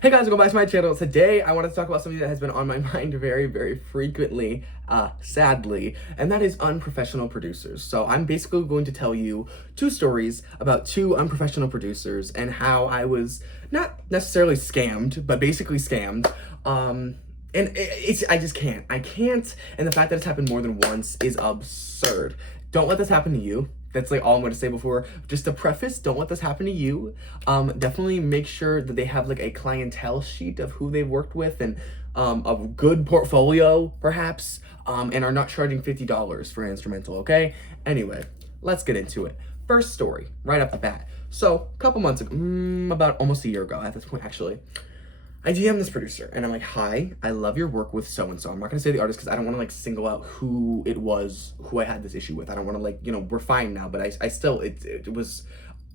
Hey guys, welcome back to my channel. Today, I wanted to talk about something that has been on my mind very, very frequently, sadly, and that is unprofessional producers. So I'm basically going to tell you two stories about two unprofessional producers and how I was not necessarily scammed, but basically scammed. I just can't. I can't, and the fact that it's happened more than once is absurd. Don't let this happen to you. That's like all I'm going to say before. Just to preface, don't let this happen to you. Definitely make sure that they have like a clientele sheet of who they've worked with and a good portfolio, perhaps, and are not charging $50 for an instrumental, okay? Anyway, let's get into it. First story, right off the bat. So, a couple months ago, about almost a year ago at this point, actually, I DM this producer and I'm like, hi, I love your work with so-and-so. I'm not gonna say the artist because I don't want to like single out who it was who I had this issue with. I don't want to like, we're fine now, but I still, it was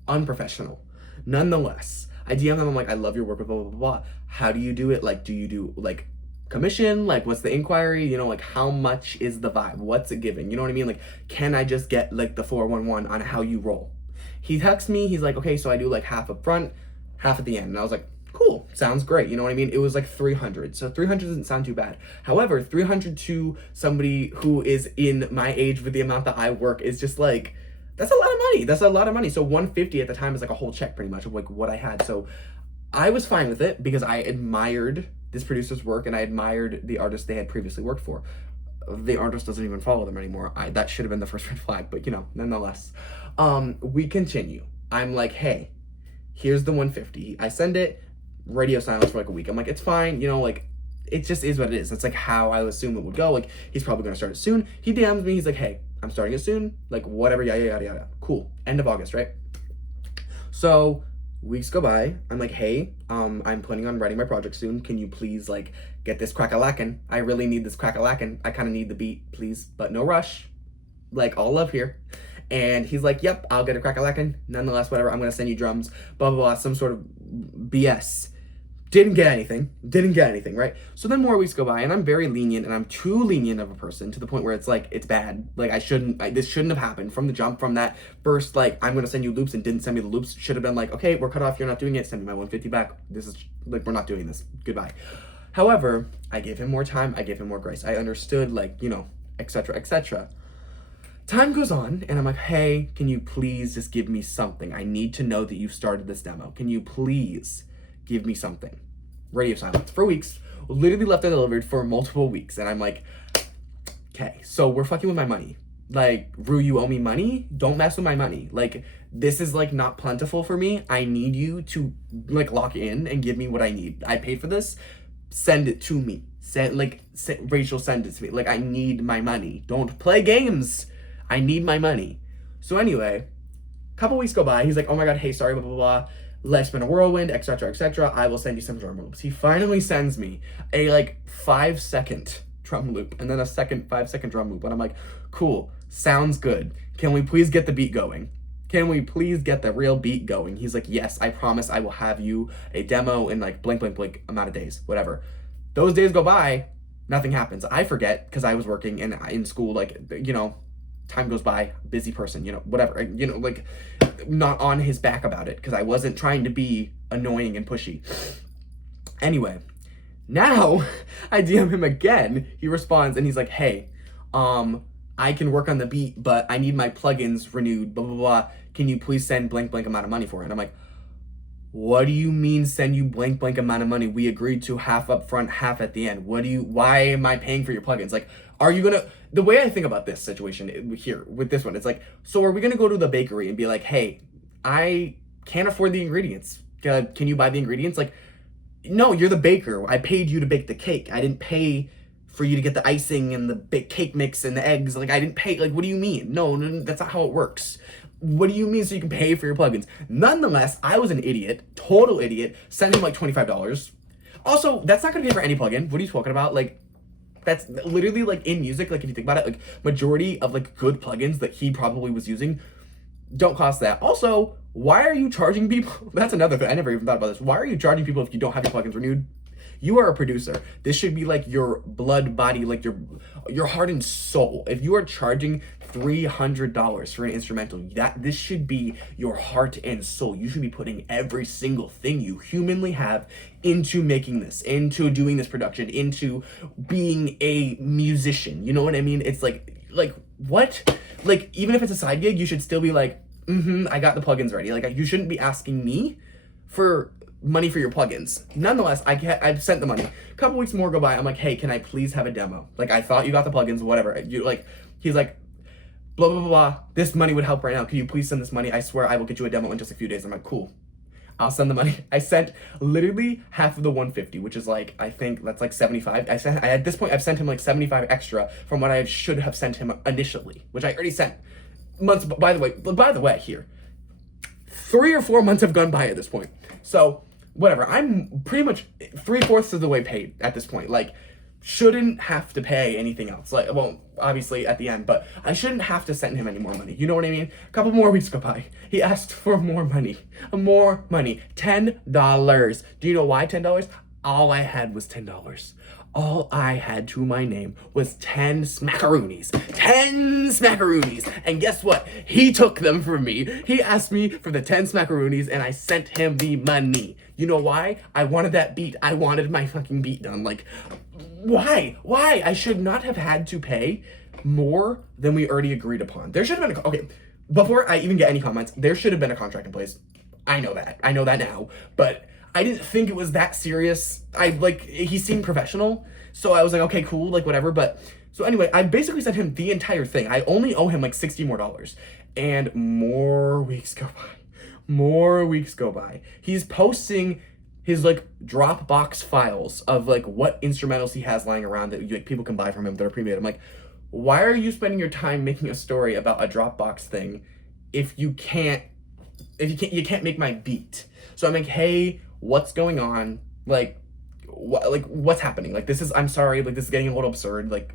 unprofessional. Nonetheless, I DM them, I'm like, I love your work with blah, blah, blah, blah. How do you do it? Like, do you do like commission? Like, what's the inquiry? Like how much is the vibe? What's it giving? You know what I mean? Like, can I just get like the 411 on how you roll? He texts me, he's like, okay, so I do like half up front, half at the end. And I was like, cool, sounds great. You know what I mean? It was like 300. So 300 doesn't sound too bad. However, 300 to somebody who is in my age with the amount that I work is just like, that's a lot of money. That's a lot of money. So 150 at the time is like a whole check pretty much of like what I had. So I was fine with it because I admired this producer's work and I admired the artist they had previously worked for. The artist doesn't even follow them anymore. That should have been the first red flag, but nonetheless. We continue. I'm like, hey, here's the 150. I send it. Radio silence for like a week. I'm like, it's fine, like it just is what it is. That's like how I assume it would go. Like he's probably gonna start it soon. He DMs me, he's like, hey, I'm starting it soon, like whatever, yada yada yada. Cool. End of August, right? So weeks go by. I'm like, hey, I'm planning on writing my project soon. Can you please like get this crack-a-lackin'? I really need this crack-a-lackin'. I kind of need the beat, please, but no rush. Like all love here. And he's like, yep, I'll get a crack-a-lackin'. Nonetheless, whatever, I'm gonna send you drums, blah blah blah, some sort of BS. Didn't get anything, right? So then more weeks go by and I'm very lenient and I'm too lenient of a person to the point where it's like, it's bad. Like this shouldn't have happened from the jump, from that first, like, I'm gonna send you loops and didn't send me the loops. Should have been like, okay, we're cut off, you're not doing it, send me my 150 back. This is, like, we're not doing this, goodbye. However, I gave him more time, I gave him more grace. I understood, like, etc., etc. Time goes on and I'm like, hey, can you please just give me something? I need to know that you started this demo. Can you please give me something? Radio silence for weeks, literally left undelivered for multiple weeks. And I'm like, okay, so we're fucking with my money. Like, Rue, you owe me money? Don't mess with my money. Like, this is like not plentiful for me. I need you to like lock in and give me what I need. I paid for this. Send it to me. Rachel, send it to me. Like, I need my money. Don't play games. I need my money. So anyway, a couple weeks go by. He's like, oh my God, hey, sorry, blah, blah, blah. Life's been a whirlwind, etc., etc. I will send you some drum loops. He finally sends me a like 5-second drum loop and then a second 5-second drum loop. And I'm like, cool, sounds good. Can we please get the beat going? Can we please get the real beat going? He's like, yes, I promise I will have you a demo in like blank, blank, blank amount of days, whatever. Those days go by, nothing happens. I forget because I was working and in school, like, time goes by, busy person, whatever, like not on his back about it because I wasn't trying to be annoying and pushy. Anyway, now I DM him again. He responds and he's like, hey, I can work on the beat, but I need my plugins renewed, blah, blah, blah. Can you please send blank, blank amount of money for it? And I'm like, what do you mean send you blank, blank amount of money? We agreed to half up front, half at the end. Why am I paying for your plugins? Like, are you gonna, the way I think about this situation here with this one, it's like, so are we gonna go to the bakery and be like, hey, I can't afford the ingredients. Can you buy the ingredients? Like, no, you're the baker. I paid you to bake the cake. I didn't pay for you to get the icing and the baked cake mix and the eggs. Like, I didn't pay, like, what do you mean? No, that's not how it works. What do you mean so you can pay for your plugins? Nonetheless, I was an idiot, total idiot, sent him like $25. Also, that's not gonna pay for any plugin. What are you talking about? Like, that's literally like in music, like if you think about it, like majority of like good plugins that he probably was using don't cost that. Also, why are you charging people? That's another thing. I never even thought about this. Why are you charging people if you don't have your plugins renewed? You are a producer. This should be like your blood, body, like your heart and soul. If you are charging $300 for an instrumental, this should be your heart and soul. You should be putting every single thing you humanly have into making this, into doing this production, into being a musician. You know what I mean? It's like what? Like, even if it's a side gig, you should still be like, I got the plugins ready. Like, you shouldn't be asking me for money for your plugins. Nonetheless, I've sent the money. A couple weeks more go by. I'm like, hey, can I please have a demo? Like, I thought you got the plugins, whatever. He's like, blah, blah, blah, blah. This money would help right now. Can you please send this money? I swear I will get you a demo in just a few days. I'm like, cool. I'll send the money. I sent literally half of the 150, which is like, I think that's like 75. At this point, I've sent him like 75 extra from what I should have sent him initially, which I already sent months. By the way, here, 3 or 4 months have gone by at this point. So whatever, I'm pretty much 3/4 of the way paid at this point. Like, shouldn't have to pay anything else. Like, well, obviously at the end, but I shouldn't have to send him any more money. You know what I mean? A couple more weeks go by. He asked for more money. More money. $10. Do you know why $10? All I had was $10. All I had to my name was 10 smackaroonies. 10 smackaroonies. And guess what? He took them from me. He asked me for the 10 smackaroonies and I sent him the money. You know why? I wanted that beat. I wanted my fucking beat done. Like, why? Why? I should not have had to pay more than we already agreed upon. There should have been okay, before I even get any comments, there should have been a contract in place. I know that. I know that now. But I didn't think it was that serious. He seemed professional. So I was like, okay, cool, like whatever. But so anyway, I basically sent him the entire thing. I only owe him like $60 more. And more weeks go by. More weeks go by. He's posting his like Dropbox files of like what instrumentals he has lying around that like people can buy from him that are pre-made. I'm like, why are you spending your time making a story about a Dropbox thing if you can't make my beat? So I'm like, hey, what's going on? What's happening? Like, I'm sorry, like this is getting a little absurd. Like,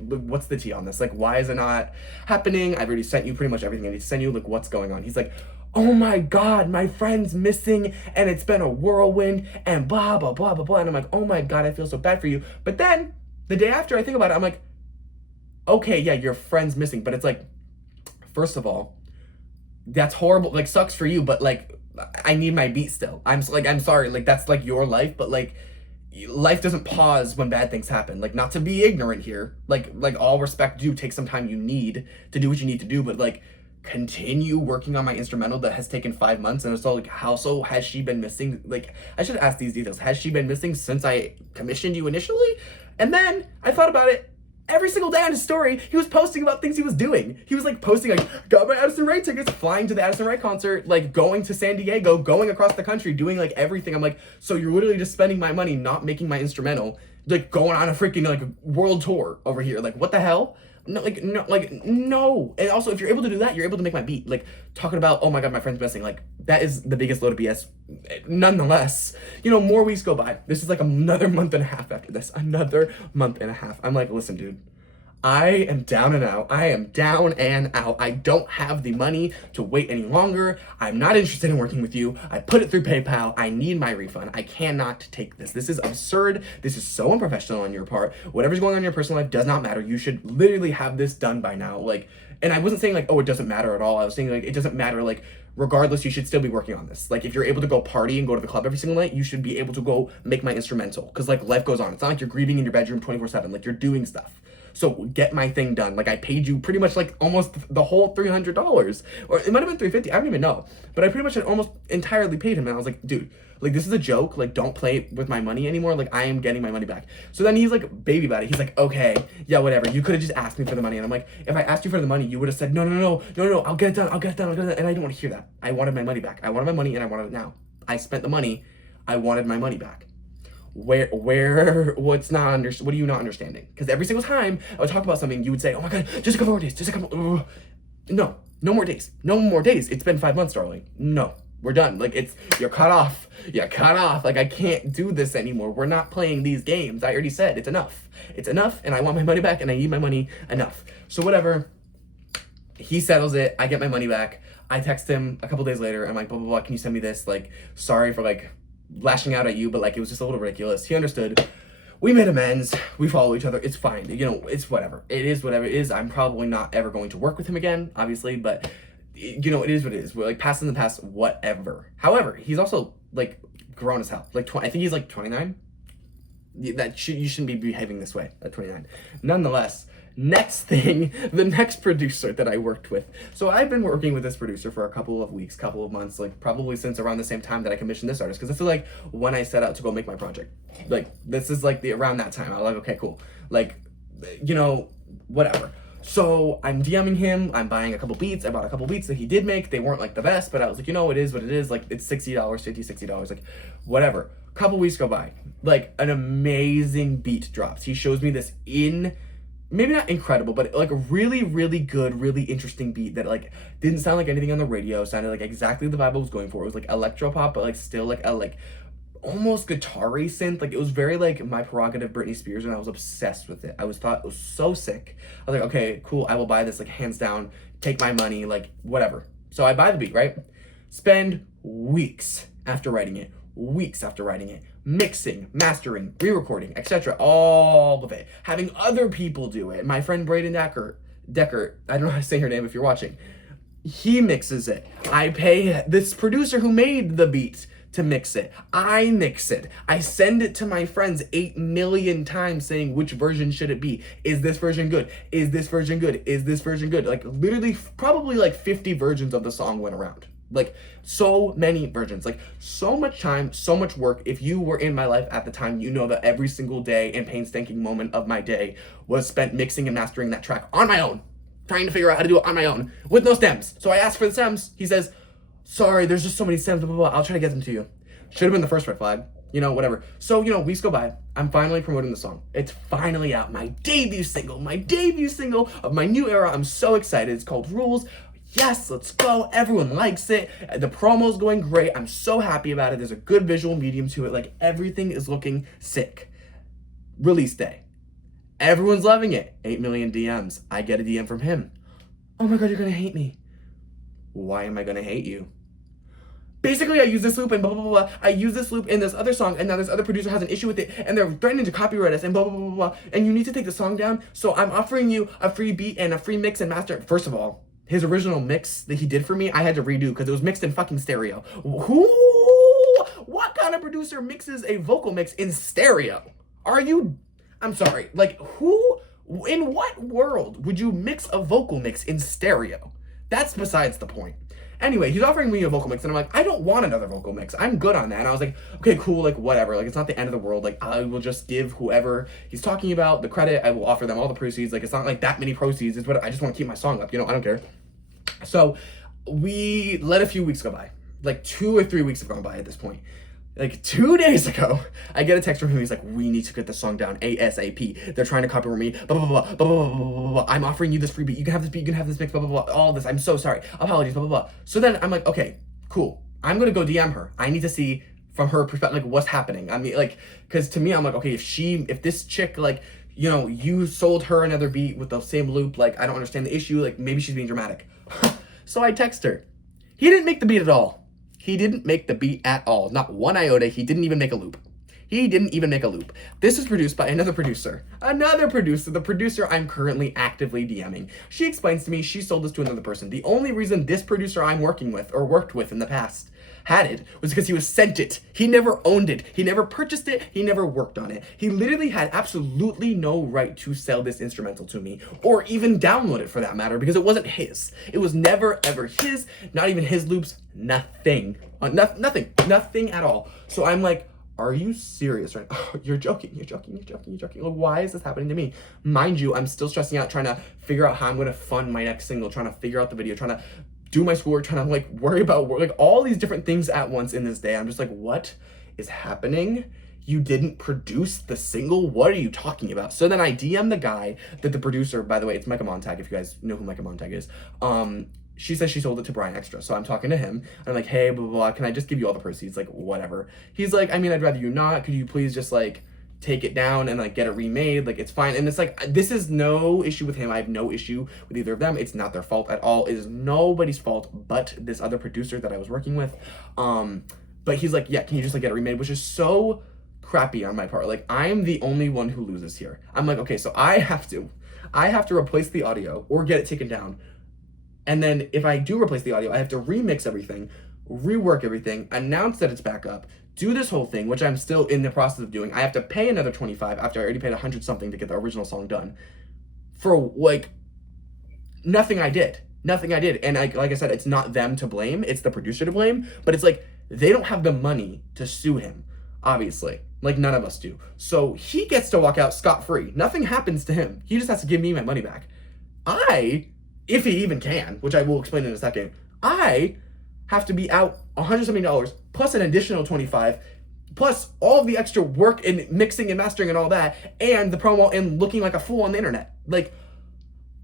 what's the tea on this? Like, why is it not happening? I've already sent you pretty much everything I need to send you. Like, what's going on? He's like, oh my God, my friend's missing and it's been a whirlwind and blah, blah, blah, blah, blah. And I'm like, oh my God, I feel so bad for you. But then the day after I think about it, I'm like, okay, yeah, your friend's missing. But it's like, first of all, that's horrible. Like, sucks for you, but like, I need my beat still. I'm sorry. Like, that's like your life, but like, life doesn't pause when bad things happen. Like, not to be ignorant here. Like all respect due, take some time you need to do what you need to do, but like, continue working on my instrumental that has taken 5 months. And it's all like, how so has she been missing? Like, I should ask these details. Has she been missing since I commissioned you initially? And then I thought about it. Every single day on his story, he was posting about things he was doing. He was like posting like, got my Addison Rae tickets, flying to the Addison Rae concert, like going to San Diego, going across the country, doing like everything. I'm like, so you're literally just spending my money, not making my instrumental, like going on a freaking like world tour over here. Like, what the hell? No. And also, if you're able to do that, you're able to make my beat. Like, talking about, oh my God, my friend's missing. Like, that is the biggest load of BS. Nonetheless, more weeks go by. This is like another month and a half after this. Another month and a half. I'm like, listen, dude, I am down and out. I am down and out. I don't have the money to wait any longer. I'm not interested in working with you. I put it through PayPal. I need my refund. I cannot take this. This is absurd. This is so unprofessional on your part. Whatever's going on in your personal life does not matter. You should literally have this done by now. Like, and I wasn't saying like, oh, it doesn't matter at all. I was saying like, it doesn't matter. Like, regardless, you should still be working on this. Like, if you're able to go party and go to the club every single night, you should be able to go make my instrumental. Cause like, life goes on. It's not like you're grieving in your bedroom 24/7. Like, you're doing stuff. So get my thing done. Like, I paid you pretty much like almost the whole $300, or it might have been $350. I don't even know, but I pretty much had almost entirely paid him. And I was like, dude, like, this is a joke. Like, don't play with my money anymore. Like, I am getting my money back. So then he's like, baby about it. He's like, okay, yeah, whatever. You could have just asked me for the money. And I'm like, if I asked you for the money, you would have said, no, I'll get it done. And I didn't want to hear that. I wanted my money back. I wanted my money and I wanted it now. I spent the money. I wanted my money back. What are you not understanding? Because every single time I would talk about something, you would say, oh my God, just a couple more days, no more days. It's been 5 months, darling. No, we're done. Like, you're cut off. Like, I can't do this anymore. We're not playing these games. I already said it's enough. And I want my money back and I need my money enough. So whatever, he settles it. I get my money back. I text him a couple days later. I'm like, blah, blah, blah. Can you send me this? Like, sorry for like lashing out at you, but like it was just a little ridiculous. He understood. We made amends. We follow each other. It's fine. You know, it's whatever. It is whatever it is. I'm probably not ever going to work with him again, obviously, but you know, it is what it is. We're like past in the past, whatever. However, he's also like grown as hell. Like I think he's like 29. You shouldn't be behaving this way at 29. Nonetheless, next thing, the next producer that I worked with. So I've been working with this producer for a couple of weeks, couple of months, like probably since around the same time that I commissioned this artist, because this is like when I set out to go make my project. Like this is like around that time. I was like, okay, cool. Like, you know, whatever. So I'm DMing him, I'm buying a couple beats. I bought a couple beats that he did make. They weren't like the best, but I was like, you know, it is what it is. Like it's $60, $60, like whatever. Couple weeks go by, like an amazing beat drops. He shows me this maybe not incredible, but like a really, really good, really interesting beat that like didn't sound like anything on the radio. Sounded like exactly the vibe I was going for. It was like electropop, but like still like a like almost guitar-y synth. Like it was very like My Prerogative, Britney Spears, and I was obsessed with it. Thought it was so sick. I was like, okay, cool, I will buy this, like hands down, take my money, like whatever. So I buy the beat, right? Spend weeks after writing it, mixing, mastering, re-recording, etc. All of it. Having other people do it. My friend Braden Decker, I don't know how to say her name if you're watching. He mixes it. I pay this producer who made the beat to mix it. I mix it. I send it to my friends 8 million times saying, which version should it be? Is this version good? Is this version good? Is this version good? Like literally probably like 50 versions of the song went around. Like so many versions, like so much time, so much work. If you were in my life at the time, you know that every single day and painstaking moment of my day was spent mixing and mastering that track on my own, trying to figure out how to do it on my own with no stems. So I asked for the stems. He says, sorry, there's just so many stems, blah, blah, blah. I'll try to get them to you. Should have been the first red flag, you know, whatever. So, you know, weeks go by. I'm finally promoting the song. It's finally out. My debut single of my new era. I'm so excited. It's called Rules. Yes, let's go. Everyone likes it. The promo's going great. I'm so happy about it. There's a good visual medium to it. Like everything is looking sick. Release day. Everyone's loving it. 8 million DMs. I get a DM from him. Oh my God, you're gonna hate me. Why am I gonna hate you? Basically, I use this loop and blah, blah, blah, blah. I use this loop in this other song, and now this other producer has an issue with it, and they're threatening to copyright us, and blah, blah, blah, blah, blah. And you need to take the song down, so I'm offering you a free beat and a free mix and master. First of all, his original mix that he did for me, I had to redo because it was mixed in fucking stereo. What kind of producer mixes a vocal mix in stereo? I'm sorry, like in what world would you mix a vocal mix in stereo? That's besides the point. Anyway, he's offering me a vocal mix, and I'm like, I don't want another vocal mix. I'm good on that. And I was like, okay, cool, like, whatever. Like, it's not the end of the world. Like, I will just give whoever he's talking about the credit. I will offer them all the proceeds. Like, it's not like that many proceeds. It's what I just want to keep my song up. You know, I don't care. So we let a few weeks go by. Like 2 or 3 weeks have gone by at this point. Like 2 days ago, I get a text from him. He's like, we need to get the song down ASAP. They're trying to copyright me. Blah, blah, blah, blah, blah, blah, blah, blah. I'm offering you this free beat. You can have this beat. You can have this mix. Blah, blah, blah. All this. I'm so sorry. Apologies. Blah, blah, blah. So then I'm like, okay, cool. I'm going to go DM her. I need to see from her perspective, like, what's happening. I mean, like, because to me, I'm like, okay, if this chick, like, you know, you sold her another beat with the same loop, like, I don't understand the issue. Like, maybe she's being dramatic. So I text her. He didn't make the beat at all. He didn't make the beat at all. Not one iota. He didn't even make a loop. This is produced by another producer. The producer I'm currently actively DMing. She explains to me she sold this to another person. The only reason this producer I'm working with or worked with in the past had it was because he was sent it. He never owned it. He never purchased it. He never worked on it. He literally had absolutely no right to sell this instrumental to me or even download it for that matter because it wasn't his. It was never ever his, not even his loops, nothing. Nothing at all. So I'm like, are you serious right now? Oh, you're joking. Like, why is this happening to me? Mind you, I'm still stressing out, trying to figure out how I'm going to fund my next single, trying to figure out the video, trying to do my schoolwork, trying to like worry about work, like all these different things at once in this day. I'm just like, what is happening? You didn't produce the single? What are you talking about? So then I DM the guy that the producer, by the way, it's Micah Montag, if you guys know who Micah Montag is. She says she sold it to Brian Extra. So I'm talking to him. I'm like, hey, blah, blah, blah. Can I just give you all the proceeds? Like, whatever. He's like, I mean, I'd rather you not. Could you please just like take it down and like get it remade? Like, it's fine. And it's like, this is no issue with him. I have no issue with either of them. It's not their fault at all. It is nobody's fault but this other producer that I was working with. But he's like, yeah, can you just like get it remade? Which is so crappy on my part. Like, I'm the only one who loses here. I'm like, okay, so I have to replace the audio or get it taken down. And then if I do replace the audio, I have to remix everything, rework everything, announce that it's back up, do this whole thing, which I'm still in the process of doing. I have to pay another $25 after I already paid $100 something to get the original song done for like nothing I did. And like I said, it's not them to blame, it's the producer to blame, but it's like they don't have the money to sue him, obviously. Like, none of us do. So he gets to walk out scot-free. Nothing happens to him. He just has to give me my money back. If he even can, which I will explain in a second, I have to be out $170 plus an additional $25 plus all of the extra work in mixing and mastering and all that, and the promo and looking like a fool on the internet. Like,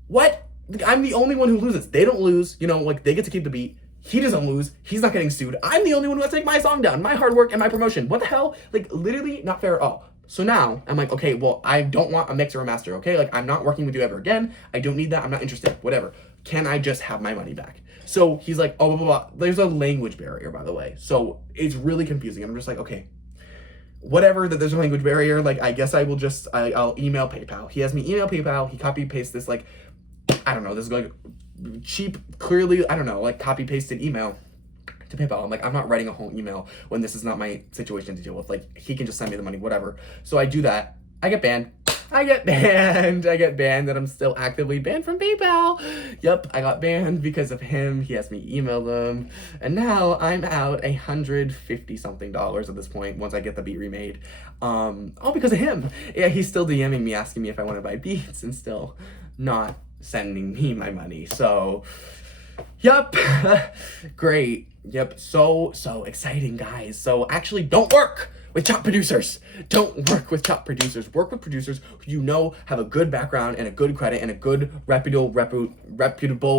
what? I'm the only one who loses. They don't lose, you know, like, they get to keep the beat. He doesn't lose. He's not getting sued. I'm the only one who has to take my song down, my hard work and my promotion. What the hell? Like, literally not fair at all. So now I'm like, okay, well, I don't want a mix or a master, okay? Like, I'm not working with you ever again. I don't need that. I'm not interested. Whatever. Can I just have my money back? So he's like, oh, blah, blah, blah. There's a language barrier, by the way. So it's really confusing. I'm just like, okay, whatever, that there's a language barrier. Like, I guess I will just, I'll email PayPal. He has me email PayPal. He copy paste this, like, I don't know, this is like cheap, clearly, I don't know, like copy pasted email to PayPal. I'm like, I'm not writing a whole email when this is not my situation to deal with. Like, he can just send me the money, whatever. So I do that. I get banned, and I'm still actively banned from PayPal. Yep, I got banned because of him. He has me email them. And now I'm out $150 something at this point once I get the beat remade. All because of him. Yeah, he's still DMing me asking me if I want to buy beats and still not sending me my money. So, yep. Great. Yep. So exciting, guys. So actually, don't work with top producers. Don't work with top producers. Work with producers who you know have a good background and a good credit and a good reputable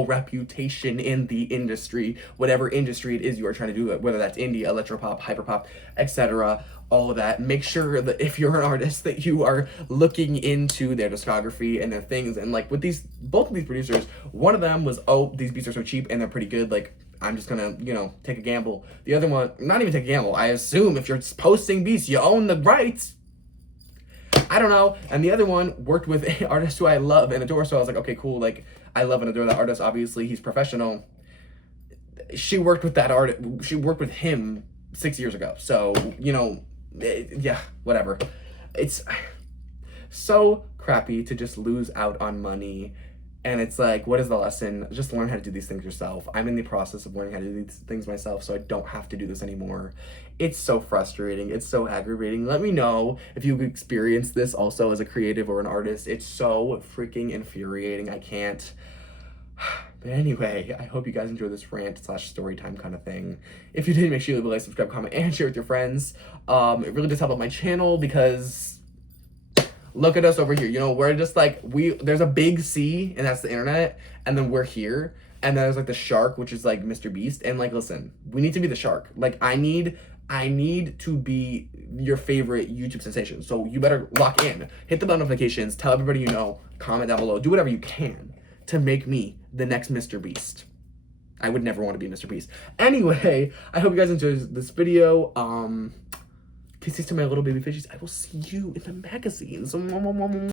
reputation in the industry, whatever industry it is you are trying to do, whether that's indie, electropop, hyperpop, etc. All of that. Make sure that if you're an artist that you are looking into their discography and their things. And like with both of these producers, one of them was, oh, these beats are so cheap and they're pretty good, like, I'm just gonna, you know, take a gamble. The other one, not even take a gamble. I assume if you're posting beats, you own the rights. I don't know. And the other one worked with an artist who I love and adore. So I was like, okay, cool. Like, I love and adore that artist. Obviously, he's professional. She worked with that artist. She worked with him 6 years ago. So, you know, yeah, whatever. It's so crappy to just lose out on money. And it's like, what is the lesson? Just learn how to do these things yourself. I'm in the process of learning how to do these things myself, so I don't have to do this anymore. It's so frustrating. It's so aggravating. Let me know if you've experienced this also as a creative or an artist. It's so freaking infuriating. I can't. But anyway, I hope you guys enjoy this rant / story time kind of thing. If you did, make sure you leave a like, subscribe, comment, and share with your friends. It really does help out my channel because look at us over here. You know, we're just like, there's a big C, and that's the internet, and then we're here, and then there's like the shark, which is like Mr. Beast, and like, listen, we need to be the shark. Like, I need to be your favorite YouTube sensation, so you better lock in, hit the bell notifications, tell everybody you know, comment down below, do whatever you can to make me the next Mr. Beast. I would never want to be Mr. Beast. Anyway, I hope you guys enjoyed this video. Kisses to my little baby fishies. I will see you in the magazines.